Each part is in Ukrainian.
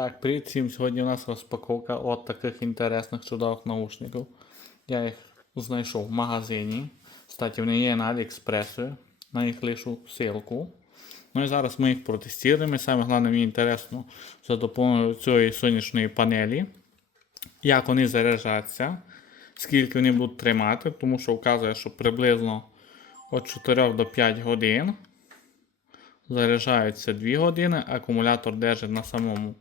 Так, привіт всім. Сьогодні у нас розпаковка от таких інтересних чудових наушників. Я їх знайшов в магазині. Кстати, вони є на Аліекспресі. На них лишу ссылку. Ну і зараз ми їх протестуємо. Саме головне мені інтересно за допомогою цієї сонячної панелі. Як вони заряджаться, скільки вони будуть тримати, тому що вказує, що приблизно від 4 до 5 годин. Заряджаються 2 години, акумулятор держить на самому.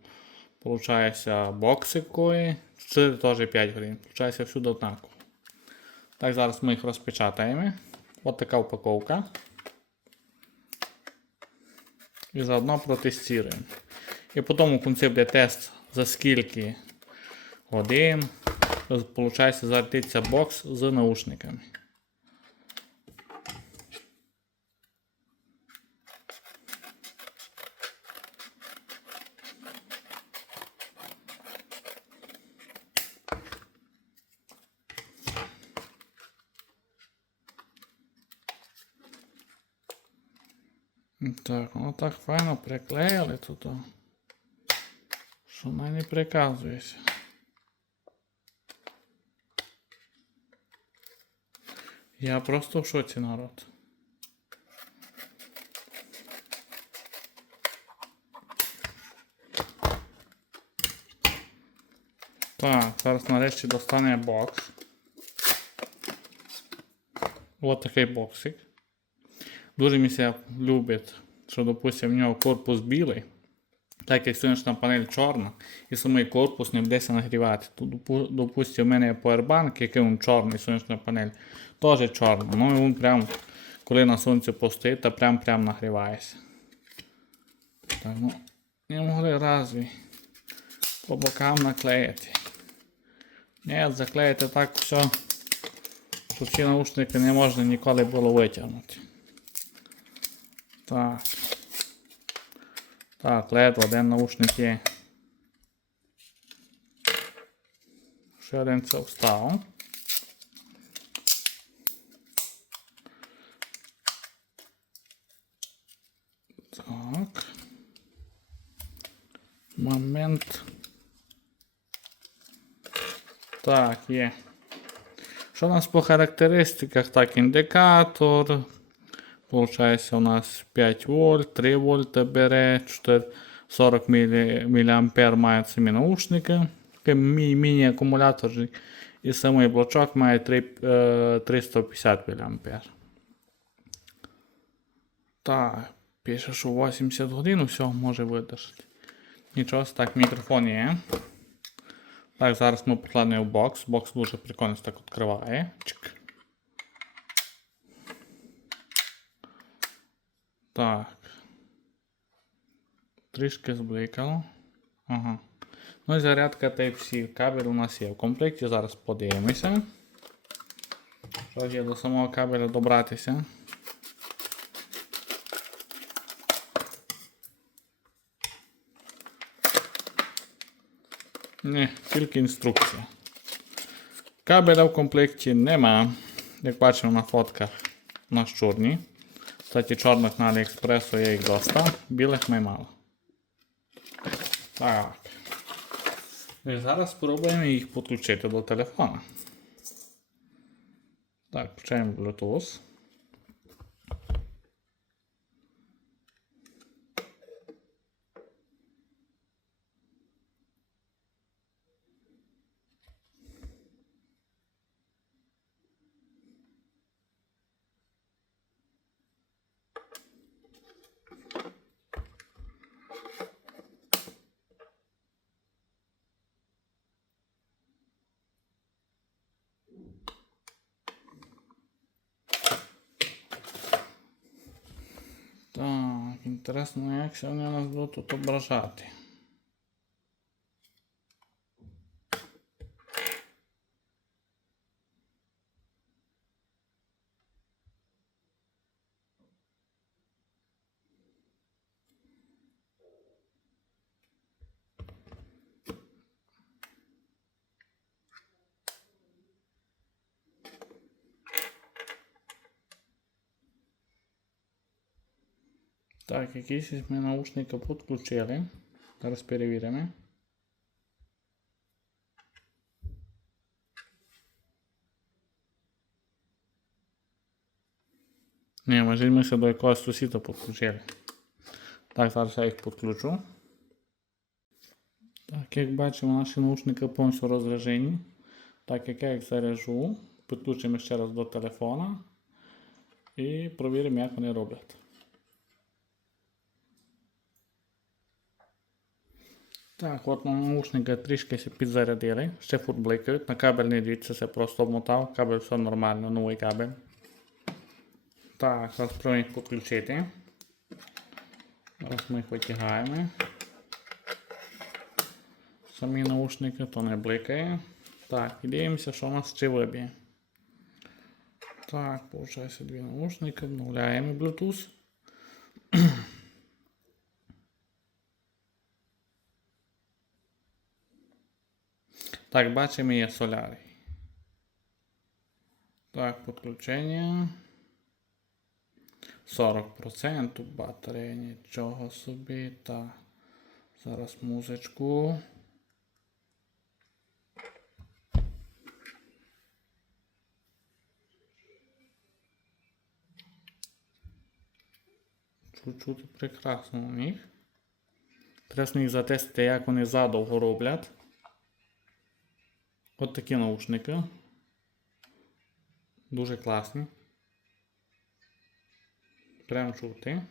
Получається боксикої. 4 теж 5 годин. Получається всюди однаково. Так, зараз ми їх розпечатаємо. Ось така упаковка. І заодно протестуємо. І потім у кінці буде тест за скільки годин. Получається зарядиться бокс з наушниками. Так, ну так файно приклеїли тут. Що мені приказується. Я просто в шоці народ. Так, зараз нарешті достане бокс. Ось такий боксик. Дуже мені любить, що, допустим, в нього корпус білий, так як сонячна панель чорна, і самий корпус не будеться нагрівати. Тут, допу- допустим, у мене є поwerbank, який він чорний, сонячна панель, теж чорна. Ну і він прям, коли на сонці постоїть, то прям прям нагрівається. Так, ну, не могли разві по бокам наклеїти. Ні, заклеїти так все, що ці наушники не можна ніколи було витягнути. Так. Так, ледве один наушник є. Ще один це встав. Так. Момент. Так, є. Що у нас по характеристиках? Так, індикатор. Получається у нас 5 вольт, 3 вольта бере, 4, 40 мА мають самі наушники. Міні-акумулятор і самий блочок має 3, е, 350 мА. Так, пише, що 80 годин все може видержати. Нічого, так, мікрофон є. Так, зараз ми покладемо в бокс. Бокс дуже прикольно так відкриває. Чик. Так. Трішки збликало. Ага. Ну і зарядка Type-C. Кабель у нас є в комплекті. Зараз подивимося. Що є до самого кабеля добратися. Ні, тільки інструкція. Кабеля в комплекті нема. Як бачимо на фотках у нас чорні. Кстати, чорних на Аліекспресу я їх достав, білих ми мало. Так. І зараз спробуємо їх підключити до телефона. Так, включаємо Bluetooth. Так, інтересно, як сьогодні нас будуть тут ображати. Так, якийсь ми наушники підключили. Зараз перевіримо. Не, може ми ще до якогось сусіда підключили. Так, зараз я їх підключу. Так, як бачимо, наші наушники повністю розряжені. Так як я їх заряжу, підключимо ще раз до телефона і провіримо, як вони роблять. Так, от на наушники трішки підзарядили, ще фурбликають, на кабель не дивіться, це просто обмотав, кабель все нормально, новий кабель. Так, зараз спробуємо їх підключити. Зараз ми їх витягаємо. Самі наушники то не бликає. Так, і дивимося, що у нас чи виб'є. Так, виходить дві наушники, обновляємо Bluetooth. Так, бачимо, є солярій. Так, підключення. 40% батарея, нічого собі. Так. Зараз музичку. Чути прекрасно у них. Треба їх затестити, як вони задовго роблять. От такі наушники. Дуже класні. Прям чути.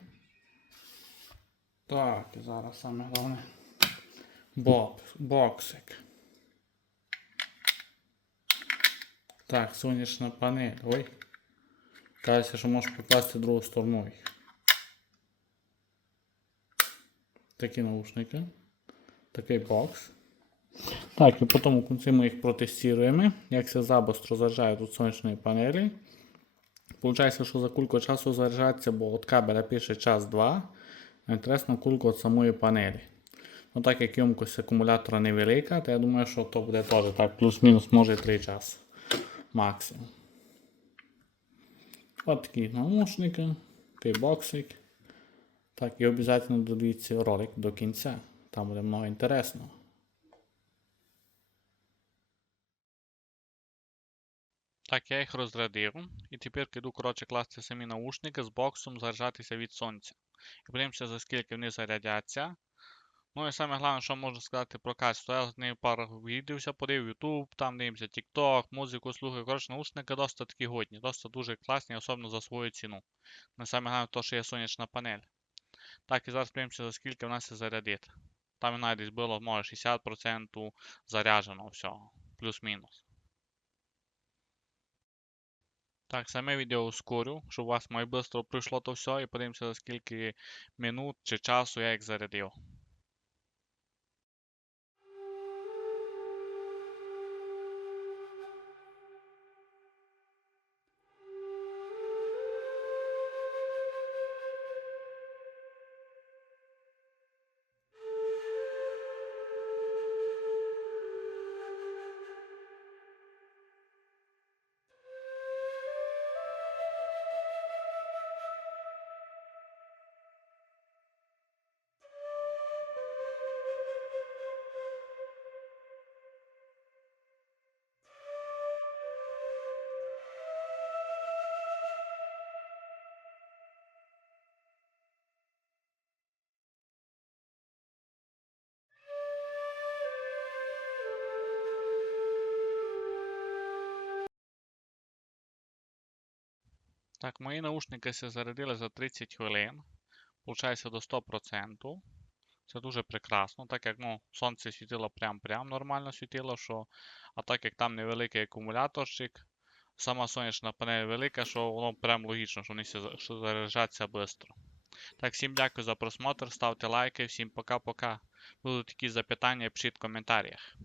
Так, і зараз саме головне. Бокс, боксик. Так, сонячна панель. Ой. Кажеться, що можеш покласти другу сторону. Такі наушники. Такий бокс. Так, і потім ми їх протестуємо, як це забостро заряджають від сонячної панелі. Получається, що за кульку часу заряджається, бо от кабеля пише час 2, а інтересно кульку від самої панелі. Ну так як ємкость акумулятора невелика, то я думаю, що то буде теж так, плюс-мінус може 3 часи максимум. От такі наушники, такий боксик. Так, і обов'язково додивіться ролик до кінця. Там буде много інтересного. Так, я їх розрядив. І тепер іду, коротше, класти самі наушники з боксом заряджатися від сонця. І подивимося, за скільки вони зарядяться. Ну і саме головне, що можу сказати про качество. Я з нею пару відео подивив YouTube, там дивимося TikTok, музику слухаю. Коротше, наушники досить такі годні, досить дуже класні, особливо за свою ціну. Ну саме головне, то, що є сонячна панель. Так, і зараз подивимося, за скільки в нас це зарядить. Там і навіть десь було, може, 60% заряджено всього. Плюс-мінус. Так, саме відео ускорю, щоб у вас майбистро прийшло то все, і подивимося, скільки минут чи часу я їх зарядив. Так, мої наушники зарядили за 30 хвилин. Получається до 100%. Це дуже прекрасно, так як ну, сонце світило прям-прям нормально світило, що, а так як там невеликий акумуляторчик, сама сонячна панель велика, що воно прям логічно, що вони заряджаться швидко. Так, всім дякую за просмотр, ставте лайки, всім пока-пока. Будуть якісь запитання, пишіть в коментарях.